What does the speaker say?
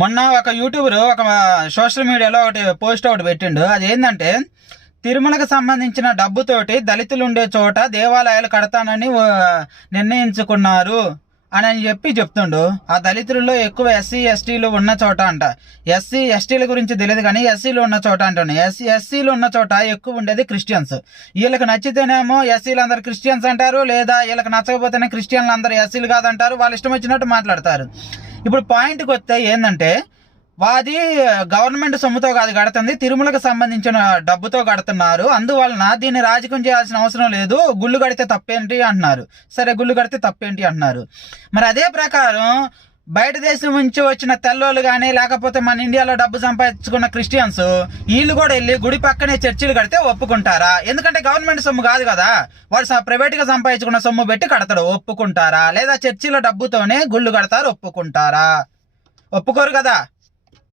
మొన్న ఒక యూట్యూబర్ ఒక సోషల్ మీడియాలో ఒకటి పోస్ట్ ఒకటి పెట్టిండు. అది ఏంటంటే తిరుమలకు సంబంధించిన డబ్బుతోటి దళితులు ఉండే చోట దేవాలయాలు కడతానని నిర్ణయించుకున్నారు అని అని చెప్పి చెప్తుండు. ఆ దళితులలో ఎక్కువ ఎస్సీ ఎస్టీలు ఉన్న చోట అంట. ఎస్సీ ఎస్టీల గురించి తెలియదు కానీ ఎస్సీలు ఉన్న చోట అంటాను ఎస్సీ ఎస్సీలు ఉన్న చోట ఎక్కువ ఉండేది క్రిస్టియన్స్. వీళ్ళకి నచ్చితేనేమో ఎస్సీలు అందరు క్రిస్టియన్స్ అంటారు లేదా వీళ్ళకి నచ్చకపోతేనే క్రిస్టియన్లు అందరు ఎస్సీలు కాదంటారు వాళ్ళు ఇష్టం వచ్చినట్టు మాట్లాడతారు. ఇప్పుడు పాయింట్కి వస్తే ఏంటంటే వాది గవర్నమెంట్ సొమ్ముతో కాదు కడుతుంది. తిరుమలకు సంబంధించిన డబ్బుతో కడుతున్నారు. అందువలన దీన్ని రాజకీయం చేయాల్సిన అవసరం లేదు. గుళ్ళు కడితే తప్పేంటి అంటున్నారు. సరే గుళ్ళు కడితే తప్పేంటి అంటున్నారు. మరి అదే ప్రకారం బయట దేశం నుంచి వచ్చిన తెల్లోళ్ళు కానీ లేకపోతే మన ఇండియాలో డబ్బు సంపాదించుకున్న క్రిస్టియన్స్ వీళ్ళు కూడా వెళ్ళి గుడి పక్కనే చర్చిలు కడితే ఒప్పుకుంటారా? ఎందుకంటే గవర్నమెంట్ సొమ్ము కాదు కదా. వాడు స- సంపాదించుకున్న సొమ్ము పెట్టి కడతాడు ఒప్పుకుంటారా? లేదా చర్చిలో డబ్బుతోనే గుళ్ళు కడతారు ఒప్పుకుంటారా? ఒప్పుకోరు కదా.